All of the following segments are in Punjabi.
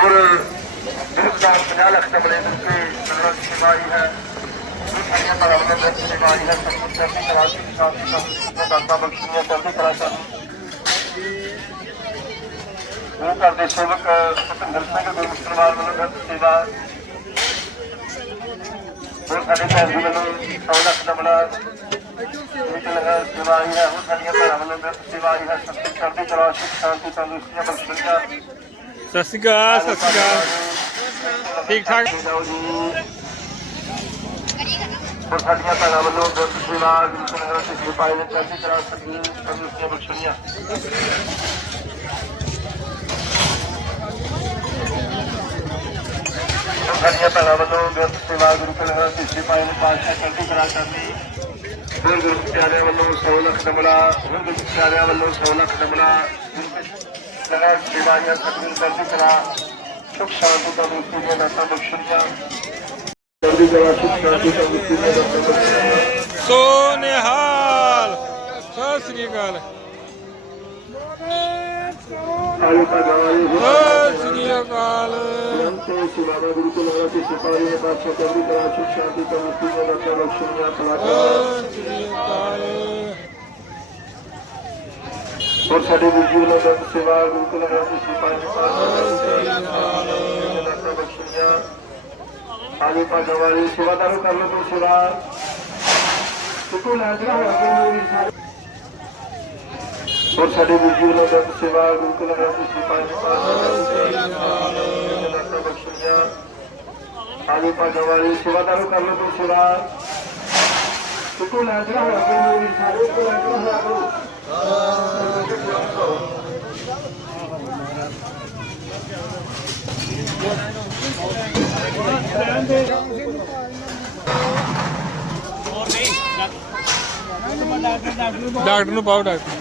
ਔਰ ਦੁਰਦਾਰ 50 ਲੱਖ ਤਬਲੇ ਦੇ ਕੇ ਜਨਰਲ ਸੇਵਾਈ ਹੈ ਸਾਡੀਆਂ ਪਰਵਾਨਾਂ ਦੇ ਸੇਵਾਈ ਹੈ, ਸਭ ਕੁਝ ਕਰਦੀ ਕਰਾ ਕੇ ਸ਼ਾਂਤੀ ਸਭ ਦਾਤਾ ਬਖਸ਼ੀਆਂ ਉਹ ਕਰਦੇ ਸੇਵਕ ਸਤਿੰਦਰ ਸਿੰਘ ਗੁਰੂ ਮੁਸਲਮਾਨ ਵੱਲੋਂ ਗ੍ਰੰਥ ਸੇਵਾ। ਹੋਰ ਸਾਡੇ ਭੈਣ ਜੀ ਵੱਲੋਂ 100 ਲੱਖ ਦਾ ਬੜਾ ਇੱਕ ਲਗਾ ਹੈ ਉਹ ਸਾਡੀਆਂ ਭੈਣਾਂ ਵੱਲੋਂ ਗ੍ਰੰਥ ਹੈ ਸਤਿ ਕਰਦੀ ਕਰਾ ਸੁਖ ਸ਼ਾਂਤੀ ਤੰਦਰੁਸਤੀਆਂ ਬਖਸ਼ੀਆਂ ਸਤਿ ਸ਼੍ਰੀ ਅਕਾਲ, ਸਤਿ ਸ਼੍ਰੀ ਅਕਾਲ। ਠੀਕ ਠਾਕ? ਔਰ ਸਾਡੀਆਂ ਭੈਣਾਂ ਵੱਲੋਂ ਗ੍ਰੰਥ ਸੇਵਾ ਗੁਰੂ ਸੰਗਤ ਦੇ ਸਿਪਾਹੀ ਨੇ ਚੜ੍ਹਦੀ ਕਲਾ ਸੰਗੀਤ ਤੰਦਰੁਸਤੀਆਂ ਬਖਸ਼ੀਆਂ ਸਾਡੀਆਂ ਭੈਣਾਂ ਵੱਲੋਂ ਗ੍ਰੰਥ ਸੇਵਾ ਗੁਰੂ ਸੰਗਤ ਦੇ ਸਿਪਾਹੀ ਨੇ ਪਾਤਸ਼ਾਹ ਚੜ੍ਹਦੀ ਕਲਾ ਕਰਨੀ ਹੋਰ ਗੁਰੂ ਪਿਆਰਿਆਂ ਵੱਲੋਂ 100 ਲੱਖ ਦਮੜਾ ਹੋਰ ਗੁਰੂ ਪਿਆਰਿਆਂ ਵੱਲੋਂ 100 ਲੱਖ ਦਮੜਾ ਜਗਾ ਸੇਵਾਈਆਂ ਸਤਿਗੁਰੂ ਚੜ੍ਹਦੀ ਕਲਾ ਸੁਖ ਸ਼ਾਂਤੀ ਤੰਦਰੁਸਤੀ ਦੀਆਂ ਦਾਤਾਂ ਬਖਸ਼ੀਆਂ ਚੜ੍ਹਦੀ ਕਲਾ ਸੁਖ ਸ਼ਾਂਤੀ ਤੰਦਰੁਸਤੀ ਦੀਆਂ ਦਾਤਾਂ ਬਖਸ਼ੀਆਂ ਸੋ ਨਿਹਾਲ ਸਤਿ ਸ਼੍ਰੀ ਅਕਾਲ। ਸਤਿ ਸ਼੍ਰੀ ਅਕਾਲ। ਤੇ ਸਿਵਾਵਾ ਗੁਰੂ ਕੋ ਲਗਾ ਕੇ ਸਿਪਾਹੀ ਨੇ ਪਾਤਸ਼ਾਹ ਚੜ੍ਹਦੀ ਕਲਾ ਸੁਖ ਸ਼ਾਂਤੀ ਤੰਦਰੁਸਤੀ ਦੀਆਂ ਦਾਤਾਂ ਬਖਸ਼ੀਆਂ ਸਤਿ ਸ਼੍ਰੀ ਅਕਾਲ। ਔਰ ਸਾਡੇ ਗੁਰੂ ਜੀ ਵੱਲੋਂ ਗ੍ਰੰਥ ਸੇਵਾ ਗੁਰੂ ਕੋ ਲਗਾ ਕੇ ਸਿਪਾਹੀ ਨੇ ਪਾਤਸ਼ਾਹ ਦਾਤਾਂ ਬਖਸ਼ੀਆਂ ਆਲੂ ਸੇਵਾਦਾਰੋ ਕਰ ਲੋ ਕੋਈ ਸੇਵਾ। ਸੁਕੂ ਲਾਜਰਾ ਹੋਇਆ ਕੋਈ ਵੀ ਸਾਰੇ ਔਰ ਸਾਡੇ ਗੁਰੂ ਜੀ ਵੱਲੋਂ ਗ੍ਰੰਥ ਸੇਵਾ ਗੁਰੂ ਕੋ ਲਗਾ ਕੇ ਸਿਪਾਹੀ ਨੇ ਪਾਤਸ਼ਾਹ ਦਾਤਾਂ ਸੇਵਾਦਾਰੋ ਕਰ ਲੋ ਕੋਈ ਸੇਵਾ। ਸੁਕੂ ਲਾਜਰਾ ਹੋਇਆ ਕੋਈ ਵੀ ਸਾਰੇ ਕੋ ਲਾਜਰਾ ਹੋਇਆ ਡਾਕਟਰ ਨੂੰ ਪਾਓ ਡਾਕਟਰ।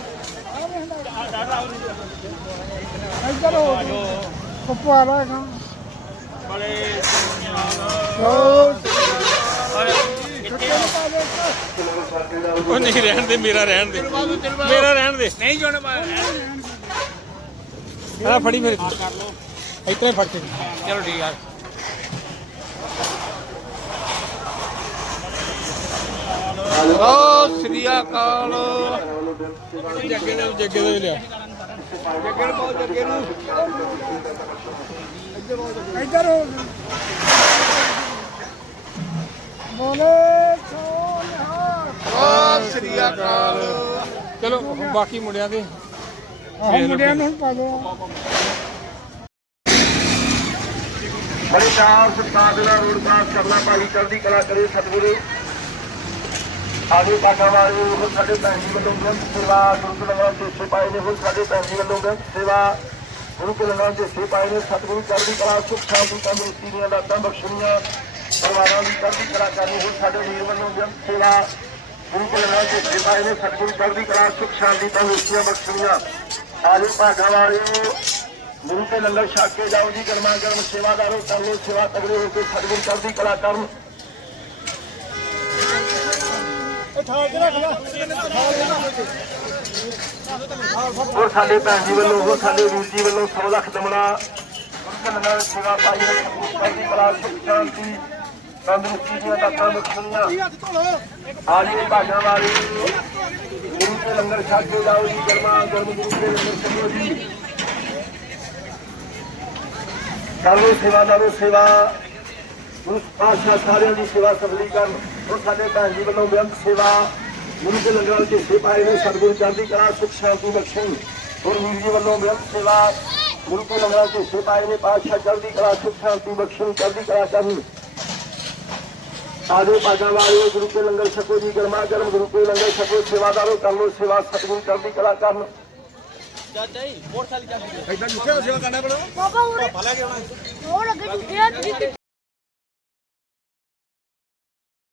ਇੱਧਰ ਹੋ ਕੁਪਵਾਰਾ ਕਾ ਉਹ ਨਹੀਂ ਰਹਿਣ ਦੇ ਮੇਰਾ ਰਹਿਣ ਦੇ। ਮੇਰਾ ਰਹਿਣ ਦੇ। ਨਹੀਂ ਜੁਣ ਆ ਫੜੀ ਮੇਰੇ। ਕਰ ਲੋ ਇਤਨੇ ਫੜ ਕੇ। ਚਲੋ ਠੀਕ ਆ। ਓ ਸ੍ਰੀ ਅਕਾਲ। ਜੱਗੇ ਦੇ ਜੱਗੇ ਦੇ ਲਿਆ। ਇੱਧਰ ਹੋ ਬੋਲੇ ਸੋ ਨਿਹਾਲ ਓ ਸ੍ਰੀ ਅਕਾਲ। ਚਲੋ ਹੁਣ ਬਾਕੀ ਮੁੰਡਿਆਂ ਦੇ ਆਹ ਮੁੰਡਿਆਂ ਨੂੰ ਪਾ ਦੋ ਬੜੇ ਚਾਰ ਸਤਕਾਰ ਦੇ ਰੋਡ ਪਾਸ ਕਰਨਾ ਭਾਈ ਚੜ੍ਹਦੀ ਕਲਾ ਕਰੇ ਸਤਿਗੁਰੂ। ਆਗੇ ਪਾਟਾ ਵਾਲੇ ਉਹ ਸਾਡੇ ਭੈਣ ਜੀ ਵੱਲੋਂ ਗ੍ਰੰਥ ਸੇਵਾ ਗੁਰੂ ਕੇ ਲੰਗਰ ਦੇ ਸਿਪਾਹੀ ਨੇ ਹੁਣ ਸਾਡੇ ਭੈਣ ਜੀ ਵੱਲੋਂ ਗ੍ਰੰਥ ਸੇਵਾ ਗੁਰੂ ਕੇ ਲੰਗਰ ਦੇ ਸਿਪਾਹੀ ਨੇ ਸਤਿਗੁਰੂ ਚੜ੍ਹਦੀ ਕਲਾ ਸੁਖ ਸ਼ਾਂਤੀ ਤੰਦਰੁਸਤੀ ਦੀਆਂ ਦਾਤਾਂ ਬਖਸ਼ਣੀਆਂ ਪਰਿਵਾਰਾਂ ਦੀ ਚੜ੍ਹਦੀ ਕਲਾ ਕਰਨੀ ਹੁਣ ਸਾਡੇ ਵੀਰ ਵੱਲੋਂ ਗ੍ਰੰਥ ਸੇਵਾ ਗੁਰੂ ਕੇ ਲੰਗਰ ਦੇ ਸਿਪਾਹੀ ਨੇ ਸਤਿਗੁਰੂ ਚੜ੍ਹਦੀ ਕਲਾ ਸੁਖ ਸ਼ਾਂਤੀ ਤੰਦਰੁਸਤੀਆਂ ਬਖਸ਼ਣੀਆਂ। ਆਗੇ ਭਾਗਾ ਵਾਲਿਓ ਗੁਰੂ ਕੇ ਲੰਗਰ ਛਕ ਕੇ ਜਾਓ ਜੀ ਗਰਮਾ ਗਰਮ ਸੇਵਾਦਾਰੋ ਕਰ ਲੋ ਸੇਵਾ ਤਗੜੇ ਹੋ ਕੇ ਸਤਿਗੁਰ ਚੜ੍ਹਦੀ ਕਲਾ ਕਰਨ। ਔਰ ਸਾਡੇ ਭੈਣ ਜੀ ਵੱਲੋਂ ਉਹ ਸਾਡੇ ਵੀਰ ਜੀ ਵੱਲੋਂ 100 ਲੱਖ ਦਮਣਾ ਗੁਰੂ ਕੇ ਲੰਗਰ ਸੇਵਾ ਪਾਈ ਹੈ। ਚੜ੍ਹਦੀ ਕਲਾ ਸੁਖ ਸ਼ਾਂਤੀ ਤੰਦਰੁਸਤੀ ਦੀਆਂ ਦਾਤਾਂ ਬਖਸ਼ਣੀਆਂ ਆਲੇ ਭਾਗਾਂ ਵਾਲੀ ਗੁਰੂ ਕੇ ਲੰਗਰ ਛਕ ਕੇ ਜੀ ਗਰਮਾ ਗਰਮ ਗੁਰੂ ਕੇ ਲੰਗਰ ਛਕੋ ਜੀ। ਕਰੋ ਸੇਵਾਦਾਰੋ ਸੇਵਾ। ਉਸ ਪਾਸ਼ਾ ਸਾਰਿਆਂ ਦੀ ਸੇਵਾ ਸਫਲੀ ਕਰਨ। ਉਹ ਸਾਡੇ ਭੈਣ ਜੀ ਵੱਲੋਂ ਬੇਅੰਤ ਸੇਵਾ। ਗੁਰੂ ਕੇ ਲੰਗਰ ਦੇ ਸਿਪਾਹੀ ਨੇ ਸਤਿਗੁਰੂ ਚੜ੍ਹਦੀ ਕਲਾ, ਸੁਖ, ਸ਼ਾਂਤੀ, ਬਖਸ਼ਣ। ਗੁਰੂ ਵੀਰ ਜੀ ਵੱਲੋਂ ਬੇਅੰਤ ਸੇਵਾ। ਗੁਰੂ ਕੇ ਲੰਗਰ ਦੇ ਸਿਪਾਹੀ ਨੇ ਪਾਸ਼ਾ ਚੜ੍ਹਦੀ ਕਲਾ, ਸੁਖ, ਸ਼ਾਂਤੀ, ਬਖਸ਼ਣ, ਚੜ੍ਹਦੀ ਕਲਾ ਕਰਨ। ਆਦੇ ਪਾਜਾ ਵਾਲਿਓ ਗੁਰੂ ਕੇ ਲੰਗਰ ਛਕੋ ਜੀ ਗਰਮਾ ਗਰਮ ਗੁਰੂ ਕੇ ਲੰਗਰ ਛਕੋ ਸੇਵਾਦਾਰੋ ਕਰ ਲੋ ਸੇਵਾ ਸਤਿਗੁਰੂ ਚੜ੍ਹਦੀ ਕਲਾ ਕਰਨ। ਬਾਬਾ ਉਹ ਹੋਰ ਅੱਗੇ ਝੁਕਿਆ ਤੁਸੀਂ